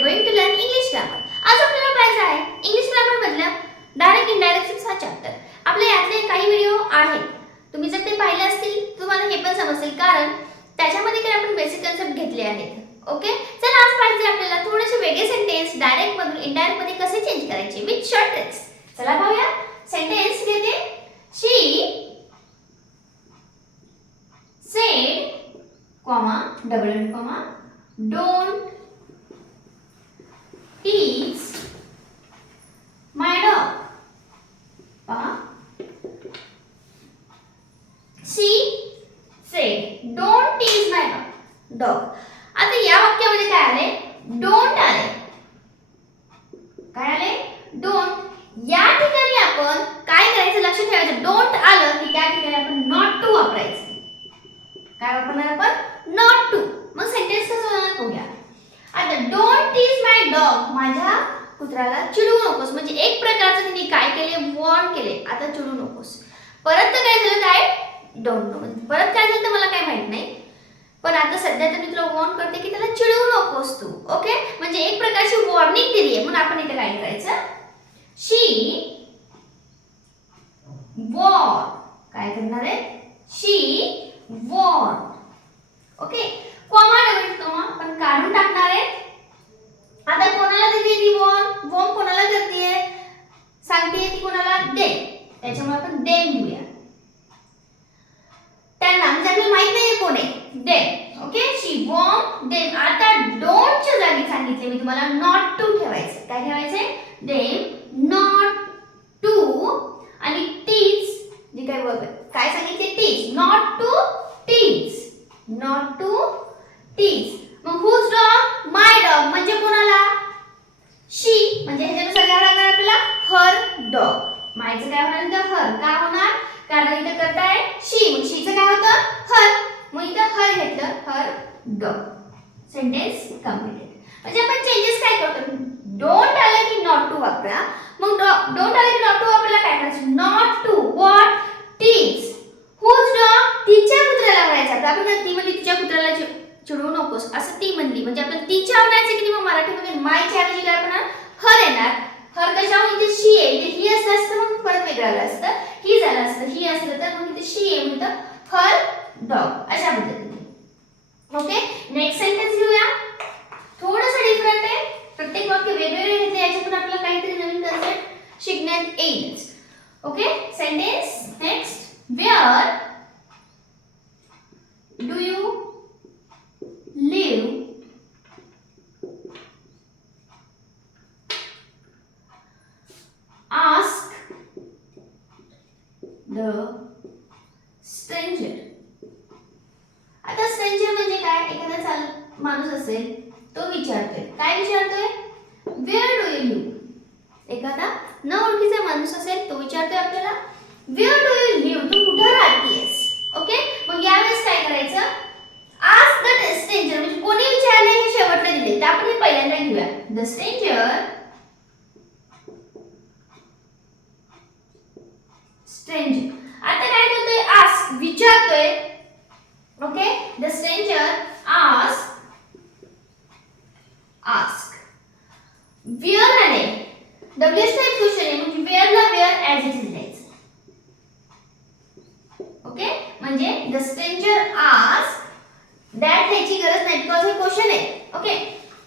are going to learn English grammar. आज आपल्याला पाहायचं आहे इंग्लिश ग्रामर मधलं डायरेक्ट इनडायरेक्ट हा चॅप्टर. आपले यातले काही व्हिडिओ आहेत, तुम्ही जर ते पाहिले असतील तुम्हाला हे पण समजेल, कारण त्याच्यामध्ये काही आपण बेसिक कन्सेप्ट घेतले आहेत. ओके, चला आज पाहायचे आपल्याला थोडेसे वेगळे सेंटेन्स डायरेक्ट मधून इनडायरेक्ट मध्ये कसे चेंज करायचे विथ शॉर्ट ट्रिक्स. चला पाहूया. सेंटेन्स घेते. शी said comma double and comma don't tease my dog. She said don't tease my dog. आता या वाक्यामध्ये काय आले? don't आले. काय आले? don't. या ठिकाणी आपण काय करायचं लक्ष ठेवायचं. don't आलं की त्या ठिकाणी आपण not to वापरायचं. काय वापरणार आपण? not to. मग सेंटेन्स कसं होणार बघूया. आता डोंट टीज माय डॉग, माझ्या कुत्र्याला चिडवू नकोस. म्हणजे एक प्रकारचं तिने काय केले? वॉर्न केले. आता चिडवू नकोस. परत तर काय झालं? काय? Don't know. परत काय झालं तर मला काय माहित नाही, पण आता सध्या तर मी तुला वॉर्न करते की त्याला चिडवू नकोस तू. ओके, म्हणजे एक प्रकारची वॉर्निंग दिली आहे. म्हणून आपण इथे काय करायचं? She warn. काय करणार आहे? She warn. Okay, comma double comma आपण काढून टाकणार आहे. आता कोणाला देते ती वॉर्न? वॉर्न कोणाला करते? सांगते ती कोणाला? दे. त्याच्यामुळे आपण देम घेऊया. त्यांना म्हणजे आपल्याला माहित नाही कोण आहे. देम. ओके, शी वॉर्न देम. आता डोंट च्या जागी सांगितले मी तुम्हाला नॉट टू ठेवायचं. काय ठेवायचं? Them not to. आणि टीच जी काय वर्ब आहे काय सांगितले? Teach. Not to teach. Not to teach. मग हुज डॉग? माय डॉग. म्हणजे कोणाला? शी. म्हणजे ह्याच्यानुसार काय लागणार आपल्याला? हर डॉग. मायचं काय होणार इथं? हर. का होणार? कारण इथं करताय शी. मग शीचं काय होतं? हर. मग इथं हर घेतलं. हर डॉग. Sentence completed. म्हणजे आपण चेंजेस काय करतो? डोंट आलं की नॉट टू वापरा. मग डोंट आलं की नॉट टू वापरायला काय करायचं? Not to what? Teach. Whose dog? तिच्या कुत्र्याला म्हणायचं. आपण ती म्हणली तिच्या कुत्र्याला चिडवू नकोस असं ती म्हणली, म्हणजे आपल्याला तिच्या म्हणायचं की मग मराठीमध्ये मायच्या ऐवजी काय आपण हर येणार. हर कशावर? इथे शी आहे. इथे ही असलं असतं मग परत वेगळं आलं असतं. ही झालं असतं. ही असलं तर मग इथे शी आहे म्हणतं हर डॉग. अशा पद्धतीने. ओके, नेक्स्ट सेंटेन्स घेऊया. थोडंसं डिफरंट आहे. प्रत्येक वाक्य वेगवेगळे घेतले. याच्यातून आपल्याला काहीतरी नवीन कन्सेप्ट शिकण्यात येईल. Okay, sentence next. Where do you live? Ask the stranger. आता stranger म्हणजे काय? एखादा माणूस असेल तो विचारतोय. काय विचारतोय? Where do you live? एखादा न ओळखीचा माणूस असेल तो विचारतोय आपल्याला Where do you live? तू कुठे राहतेस? ओके, मग यावेळेस काय करायचं? Ask the stranger. म्हणजे कोणी विचारले हे शेवटला दिले, तर आपण हे पहिल्यांदा घेऊया. The stranger आता काय करतोय? ask विचारतोय. Okay, the stranger ask where आले WH टाइप क्वेश्चन आहे, म्हणजे where ला where as it is लिहायचं. ओके, म्हणजे the stranger ask that लिहायची गरज नाही बिकॉज हे क्वेश्चन आहे. ओके,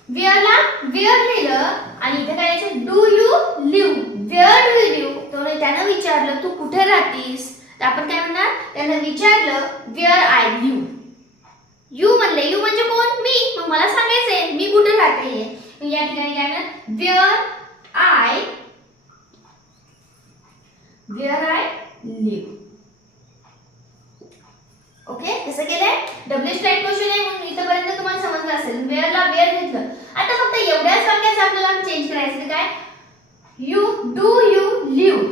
where ला where लिहिलं आणि इथे काय लिहायचं? do you live? where do you live? तो त्यानं विचारलं तू कुठे राहतीस, तर आपण काय म्हणणार? त्यानं विचारलं where I live. you म्हणले. you म्हणजे कोण? मी. मग मला सांगायचंय मी कुठे राहते. या ठिकाणी काय म्हणणार? where I live. ओके, कसं केलंय? डब्ल्यूएच टाइप क्वेश्चन आहे म्हणून इथपर्यंत तुम्हाला समजलं असेल. वेअर ला वेअर घेतलं. आता फक्त एवढ्याच वाक्याचं आपल्याला चेंज करायचं. काय? Do you leave.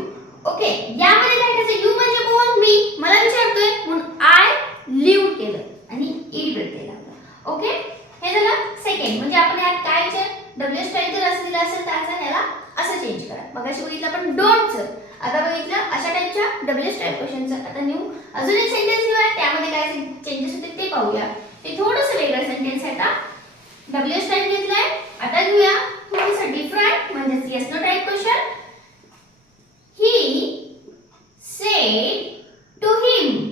ओके, यामध्ये काय करायचं? यू म्हणजे कोण? मी. मला विचारतोय म्हणून आय लिव्ह केलं आणि इट केलं. ओके, हे झालं सेकंड. म्हणजे आपण यात काय विचार? डब्ल्यूएच टाइप जर असं दिलं असेल तर असं ह्याला असं चेंज करा. मगाशी बघितलं आपण डोंटचं, आता बघितलं अशा टाइपच्या डब्ल्यूएच टाइप क्वेश्चनचं. आता न्यू अजून एक सेंटेन्स घेऊया, त्यामध्ये काय चेंजेस होते ते पाहूया. ते थोडंसं वेगळं सेंटेन्स आहे. आता डब्ल्यूएच टाइप घेतलाय. आता आता घेऊया थोडंसं डिफरंट म्हणजे yes no type question. He said to him.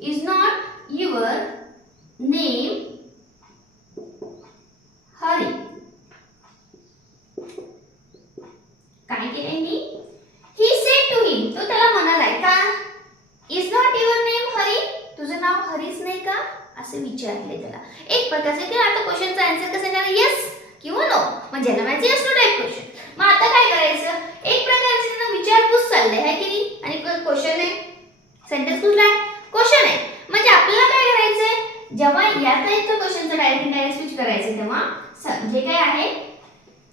Is not your name Hari. काय केलंय मी? He said to him. तो त्याला म्हणालाय का Is not your name Hari? तुझं नाव हरीच नाही का? असे विचारले त्याला. एक प्रकारचे की आता क्वेश्चनचा आन्सर कसं येणार? येस किंवा नो. म्हणजे याला माझे येस नो टाइप क्वेश्चन. मग आता काय करायचं? एक प्रकारचे त्यांना विचारपूस चालले आहे की नाही आणि क्वेश्चन आहे. सेंटेन्स कुठला आहे? क्वेश्चन आहे. म्हणजे आपल्याला काय करायचंय? जेव्हा या टाइपचा क्वेश्चनचा डायरेक्ट स्विच करायचं तेव्हा जे काय आहे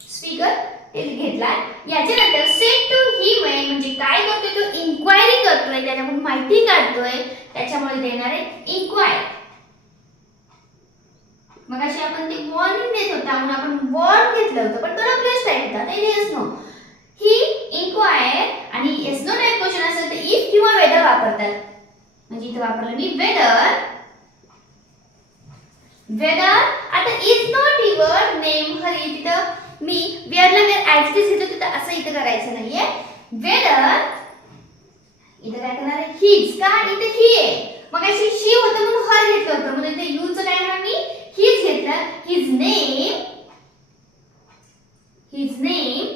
स्पीकर ते घेतला. याच्यानंतर सेड टू हिम आहे म्हणजे काय करतोय तो? इन्क्वायरी करतोय, त्याच्याकडून माहिती काढतोय, त्याच्यामुळे देणार आहे इन्क्वायर. मग अशी आपण ते वॉर्निंग देत होता म्हणून आपण वॉर्न घेतलं होतं पण तो रिप्लेस टाइप होता. ते येस नो. ही इन्क्वायर आणि येस नो टाइप क्वेश्चन असेल तर इफ किंवा वेदर वापरतात. म्हणजे इथे वापरलं मी वेदर. आता is not your name Hari तिथं मी वेअरला वेअर ॲज इट इज घेतो तिथं असं इथं करायचं नाहीये. वेदर इथं काय करणार आहे? हीज. का? इथे ही आहे. मग अशी शी होतं म्हणून हर घेतलं होतं म्हणून इथे यूजचं काय करणार मी? हीज घेतलं. हिज नेम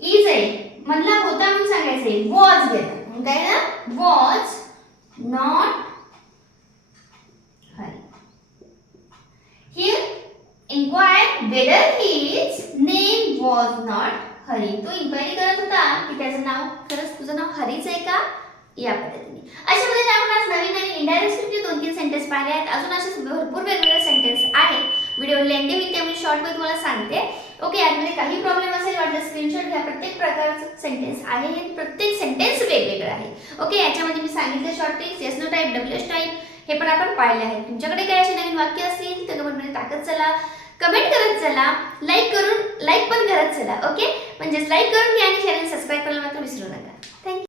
इज आहे म्हणला होता म्हणून सांगायचंय. वॉज घेतलं म्हणून काय ना? Was not Hari. Here inquire whether his name was not Hari. तो इन्क्वायरी करत होता की त्याचं नाव खरंच तुझं नाव हरीच आहे का? या पद्धतीने. अशा पद्धतीने आपण आज नवीन आणि इनडायरेक्ट स्पीचचे 2-3 सेंटेन्स पाहिले आहेत. अजून असे भरपूर वेगवेगळे सेंटेन्स आहेत. व्हिडिओ लेंदी होईल त्यामुळे शॉर्टमध्ये तुम्हाला सांगते. ओके, यामध्ये काही प्रॉब्लेम असेल वाटलं स्क्रीनशॉट घ्या. प्रत्येक प्रकारचं सेंटेन्स आहे, प्रत्येक सेंटेन्स वेगवेगळं आहे. ओके, याच्यामध्ये मी सांगितलं short tricks, yes no type, W H type हे पण आपण पाहिले आहेत. तुमच्याकडे काही असे नवीन वाक्य असतील तर कमेंटमध्ये टाकत चला, कमेंट करत चला, लाईक पण करत चला. ओके, म्हणजे लाईक करून घ्या आणि चॅनल सबस्क्राईब करायला मात्र विसरू नका.